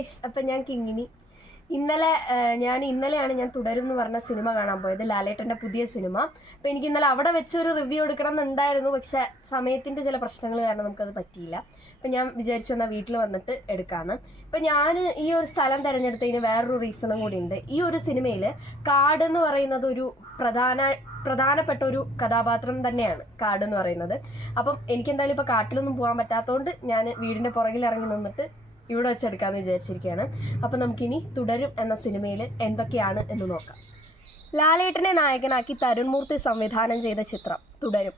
Guys, അപ്പം ഞാൻ കിങ്ങിണി. ഇന്നലെയാണ് ഞാൻ തുടരും എന്ന് പറഞ്ഞ സിനിമ കാണാൻ പോയത്, ലാലേട്ടൻ്റെ പുതിയ സിനിമ. അപ്പം എനിക്ക് ഇന്നലെ അവിടെ വെച്ചൊരു റിവ്യൂ എടുക്കണം എന്നുണ്ടായിരുന്നു, പക്ഷെ സമയത്തിൻ്റെ ചില പ്രശ്നങ്ങൾ കാരണം നമുക്കത് പറ്റിയില്ല. അപ്പം ഞാൻ വിചാരിച്ചു എന്നാൽ വീട്ടിൽ വന്നിട്ട് എടുക്കാമെന്ന്. ഇപ്പം ഞാൻ ഈ ഒരു സ്ഥലം തിരഞ്ഞെടുത്തതിന് വേറൊരു റീസണും കൂടി ഉണ്ട്. ഈ ഒരു സിനിമയിൽ കാട് എന്ന് പറയുന്നത് ഒരു പ്രധാനപ്പെട്ട ഒരു കഥാപാത്രം തന്നെയാണ് കാട് എന്ന് പറയുന്നത്. അപ്പം എനിക്കെന്തായാലും ഇപ്പോൾ കാട്ടിലൊന്നും പോകാൻ പറ്റാത്തതുകൊണ്ട് ഞാൻ വീടിൻ്റെ പുറകിൽ ഇറങ്ങി നിന്നിട്ട് ഇവിടെ വെച്ചെടുക്കാമെന്ന് വിചാരിച്ചിരിക്കുകയാണ്. അപ്പം നമുക്കിനി തുടരും എന്ന സിനിമയിൽ എന്തൊക്കെയാണ് എന്ന് നോക്കാം. ലാലേട്ടനെ നായകനാക്കി തരുൺ മൂർത്തി സംവിധാനം ചെയ്ത ചിത്രം തുടരും.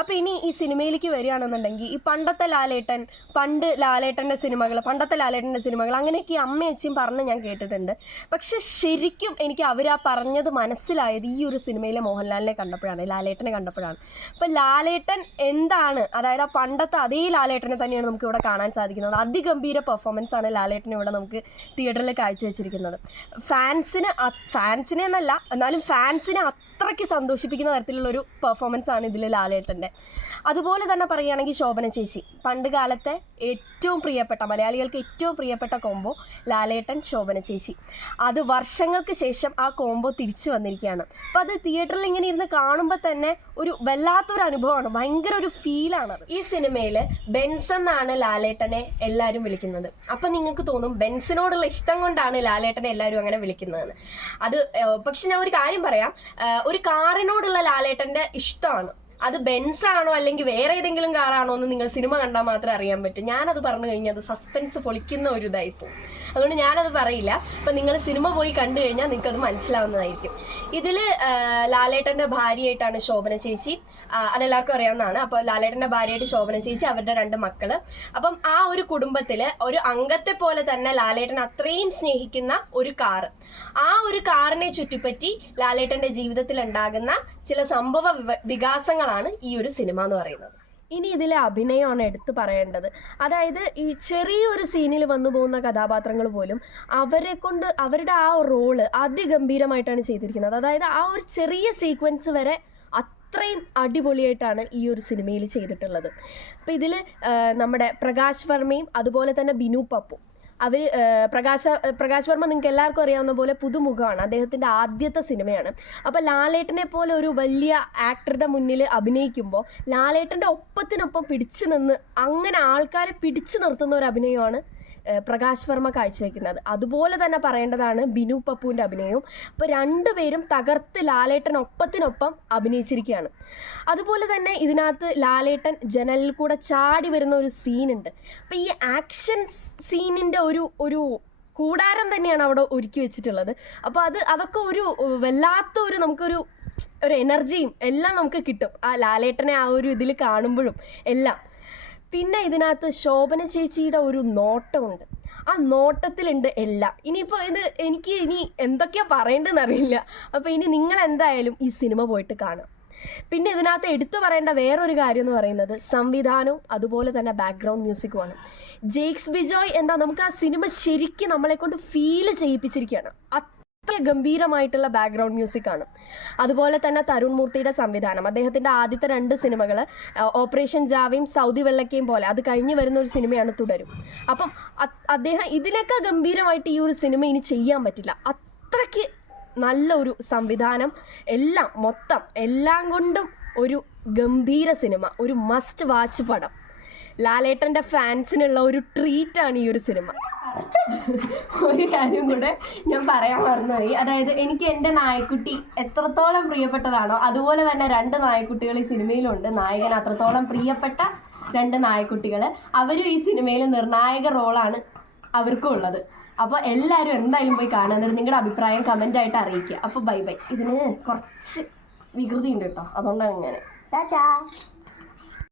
അപ്പോൾ ഇനി ഈ സിനിമയിലേക്ക് വരികയാണെന്നുണ്ടെങ്കിൽ ഈ പണ്ടത്തെ ലാലേട്ടൻ്റെ സിനിമകൾ അങ്ങനെയൊക്കെ അമ്മയച്ചയും പറഞ്ഞ് ഞാൻ കേട്ടിട്ടുണ്ട്. പക്ഷെ ശരിക്കും എനിക്ക് ആ പറഞ്ഞത് മനസ്സിലായത് ഈ ഒരു സിനിമയിലെ മോഹൻലാലിനെ കണ്ടപ്പോഴാണ്, ലാലേട്ടനെ കണ്ടപ്പോഴാണ്. അപ്പോൾ ലാലേട്ടൻ എന്താണ്, അതായത് ആ പണ്ടത്തെ അതേ ലാലേട്ടനെ തന്നെയാണ് നമുക്ക് ഇവിടെ കാണാൻ സാധിക്കുന്നത്. അതിഗംഭീര പെർഫോമൻസ് ആണ് ലാലേട്ടനെ ഇവിടെ നമുക്ക് തിയേറ്ററിൽ കാഴ്ചവെച്ചിരിക്കുന്നത്. ഫാൻസിനെ എന്നല്ല, എന്നാലും ഫാൻസിനെ അത്രയ്ക്ക് സന്തോഷിപ്പിക്കുന്ന തരത്തിലുള്ളൊരു പെർഫോമൻസ് ആണ് ഇതിൽ ലാലേട്ടൻ്റെ. അതുപോലെ തന്നെ പറയുകയാണെങ്കിൽ ശോഭന ചേച്ചി, പണ്ട് കാലത്തെ മലയാളികൾക്ക് ഏറ്റവും പ്രിയപ്പെട്ട കോംബോ ലാലേട്ടൻ ശോഭന ചേച്ചി. അത് വർഷങ്ങൾക്ക് ശേഷം ആ കോംബോ തിരിച്ചു വന്നിരിക്കുകയാണ്. അപ്പം അത് തിയേറ്ററിൽ ഇങ്ങനെ ഇരുന്ന് കാണുമ്പോൾ തന്നെ ഒരു വല്ലാത്തൊരു അനുഭവമാണ്, ഭയങ്കര ഒരു ഫീലാണത്. ഈ സിനിമയിൽ ബെൻസ് എന്നാണ് ലാലേട്ടനെ എല്ലാവരും വിളിക്കുന്നത്. അപ്പം നിങ്ങൾക്ക് തോന്നും ബെൻസിനോടുള്ള ഇഷ്ടം കൊണ്ടാണ് ലാലേട്ടനെ എല്ലാവരും അങ്ങനെ വിളിക്കുന്നതെന്ന്. പക്ഷെ ഞാൻ ഒരു കാര്യം പറയാം, ഒരു കാറിനോടുള്ള ലാലേട്ടൻ്റെ ഇഷ്ടമാണ്. അത് ബെൻസ് ആണോ അല്ലെങ്കിൽ വേറെ ഏതെങ്കിലും കാറാണോ എന്ന് നിങ്ങൾ സിനിമ കണ്ടാൽ മാത്രമേ അറിയാൻ പറ്റൂ. ഞാനത് പറഞ്ഞു കഴിഞ്ഞാൽ അത് സസ്പെൻസ് പൊളിക്കുന്ന ഒരു ഇതായിപ്പോവും. അതുകൊണ്ട് ഞാനത് പറയില്ല. അപ്പം നിങ്ങൾ സിനിമ പോയി കണ്ടു കഴിഞ്ഞാൽ നിങ്ങൾക്കത് മനസ്സിലാവുന്നതായിരിക്കും. ഇതിൽ ലാലേട്ടൻ്റെ ഭാര്യയായിട്ടാണ് ശോഭന ചേച്ചി, അതെല്ലാവർക്കും അറിയാവുന്നതാണ്. അപ്പോൾ ലാലേട്ടൻ്റെ ഭാര്യയായിട്ട് ശോഭന ചേച്ചി, അവരുടെ 2 മക്കള്. അപ്പം ആ ഒരു കുടുംബത്തിൽ ഒരു അംഗത്തെ പോലെ തന്നെ ലാലേട്ടൻ അത്രയും സ്നേഹിക്കുന്ന ഒരു കാറ്, ആ ഒരു കാറിനെ ചുറ്റിപ്പറ്റി ലാലേട്ടൻ്റെ ജീവിതത്തിൽ ഉണ്ടാകുന്ന ചില സംഭവ വികാസങ്ങളാണ് ഈ ഒരു സിനിമ എന്ന് പറയുന്നത്. ഇനി ഇതിലെ അഭിനയമാണ് എടുത്തു പറയേണ്ടത്. അതായത് ഈ ചെറിയൊരു സീനിൽ വന്നു പോകുന്ന കഥാപാത്രങ്ങൾ പോലും അവരുടെ ആ റോള് അതിഗംഭീരമായിട്ടാണ് ചെയ്തിരിക്കുന്നത്. അതായത് ആ ഒരു ചെറിയ സീക്വൻസ് വരെ അത്രയും അടിപൊളിയായിട്ടാണ് ഈ ഒരു സിനിമയിൽ ചെയ്തിട്ടുള്ളത്. അപ്പോൾ ഇതിൽ നമ്മുടെ പ്രകാശ് വർമ്മയും അതുപോലെ തന്നെ ബിനു പപ്പു, പ്രകാശ് വർമ്മ നിങ്ങൾക്ക് എല്ലാവർക്കും അറിയാവുന്ന പോലെ പുതുമുഖമാണ്, അദ്ദേഹത്തിൻ്റെ ആദ്യത്തെ സിനിമയാണ്. അപ്പോൾ ലാലേട്ടനെ പോലെ ഒരു വലിയ ആക്ടറുടെ മുന്നിൽ അഭിനയിക്കുമ്പോൾ ലാലേട്ടൻ്റെ ഒപ്പത്തിനൊപ്പം പിടിച്ചു നിന്ന് അങ്ങനെ ആൾക്കാരെ പിടിച്ചു നിർത്തുന്ന ഒരു അഭിനയമാണ് പ്രകാശ് വർമ്മ കാഴ്ചവെക്കുന്നത്. അതുപോലെ തന്നെ പറയേണ്ടതാണ് ബിനു പപ്പുവിൻ്റെ അഭിനയവും. അപ്പോൾ രണ്ടുപേരും തകർത്ത് ലാലേട്ടൻ ഒപ്പത്തിനൊപ്പം അഭിനയിച്ചിരിക്കുകയാണ്. അതുപോലെ തന്നെ ഇതിനകത്ത് ലാലേട്ടൻ ജനലിൽ കൂടെ ചാടി വരുന്ന ഒരു സീനുണ്ട്. അപ്പോൾ ഈ ആക്ഷൻ സീനിൻ്റെ ഒരു കൂടാരം തന്നെയാണ് അവിടെ ഒരുക്കി വെച്ചിട്ടുള്ളത്. അപ്പോൾ അതൊക്കെ ഒരു വല്ലാത്ത നമുക്കൊരു എനർജിയും എല്ലാം നമുക്ക് കിട്ടും ആ ലാലേട്ടനെ ആ ഒരു ഇതിൽ കാണുമ്പോഴും എല്ലാം. പിന്നെ ഇതിനകത്ത് ശോഭന ചേച്ചിയുടെ ഒരു നോട്ടമുണ്ട്, ആ നോട്ടത്തിലുണ്ട് എല്ലാം. ഇനിയിപ്പോൾ എനിക്ക് എന്തൊക്കെയാണ് പറയേണ്ടതെന്ന് അറിയില്ല. അപ്പോൾ ഇനി നിങ്ങൾ എന്തായാലും ഈ സിനിമ പോയിട്ട് കാണാം. പിന്നെ ഇതിനകത്ത് എടുത്തു പറയേണ്ട വേറൊരു കാര്യം എന്ന് പറയുന്നത് സംവിധാനവും അതുപോലെ തന്നെ ബാക്ക്ഗ്രൗണ്ട് മ്യൂസിക്കുമാണ്. ജെയ്ക്സ് ബിജോയ് നമുക്ക് ആ സിനിമ ശരിക്കും നമ്മളെ കൊണ്ട് ഫീല് ചെയ്യിപ്പിച്ചിരിക്കുകയാണ്. അത്ര ഗംഭീരമായിട്ടുള്ള ബാക്ക്ഗ്രൗണ്ട് മ്യൂസിക്കാണ്. അതുപോലെ തന്നെ തരുൺ മൂർത്തിയുടെ സംവിധാനം, അദ്ദേഹത്തിൻ്റെ ആദ്യത്തെ 2 സിനിമകൾ ഓപ്പറേഷൻ ജാവയും സൗദി വെള്ളക്കയും പോലെ അത് കഴിഞ്ഞ് വരുന്ന ഒരു സിനിമയാണ് തുടരും. അപ്പം അദ്ദേഹം ഇതിനൊക്കെ ഗംഭീരമായിട്ട് ഈ ഒരു സിനിമ ഇനി ചെയ്യാൻ പറ്റില്ല. അത്രയ്ക്ക് നല്ല ഒരു സംവിധാനം, എല്ലാം കൊണ്ടും ഒരു ഗംഭീര സിനിമ, ഒരു മസ്റ്റ് വാച്ച് പടം. ലാലേട്ടൻ്റെ ഫാൻസിനുള്ള ഒരു ട്രീറ്റാണ് ഈ ഒരു സിനിമ. ഒരു കാര്യം കൂടെ ഞാൻ പറയാൻ മറന്നുപോയി. അതായത് എനിക്ക് എൻ്റെ നായക്കുട്ടി എത്രത്തോളം പ്രിയപ്പെട്ടതാണോ അതുപോലെ തന്നെ 2 നായക്കുട്ടികൾ ഈ സിനിമയിലുണ്ട്. നായകൻ അത്രത്തോളം പ്രിയപ്പെട്ട 2 നായക്കുട്ടികൾ, അവരും ഈ സിനിമയിൽ നിർണായക റോളാണ് അവർക്കും ഉള്ളത്. അപ്പോൾ എല്ലാവരും എന്തായാലും പോയി കാണുക, എന്നിട്ട് നിങ്ങളുടെ അഭിപ്രായം കമൻ്റായിട്ട് അറിയിക്കുക. അപ്പോൾ ബൈ. ഇതിന് കുറച്ച് വികൃതി ഉണ്ട് കേട്ടോ, അതുകൊണ്ടാണ് ഇങ്ങനെ. ടാറ്റാ.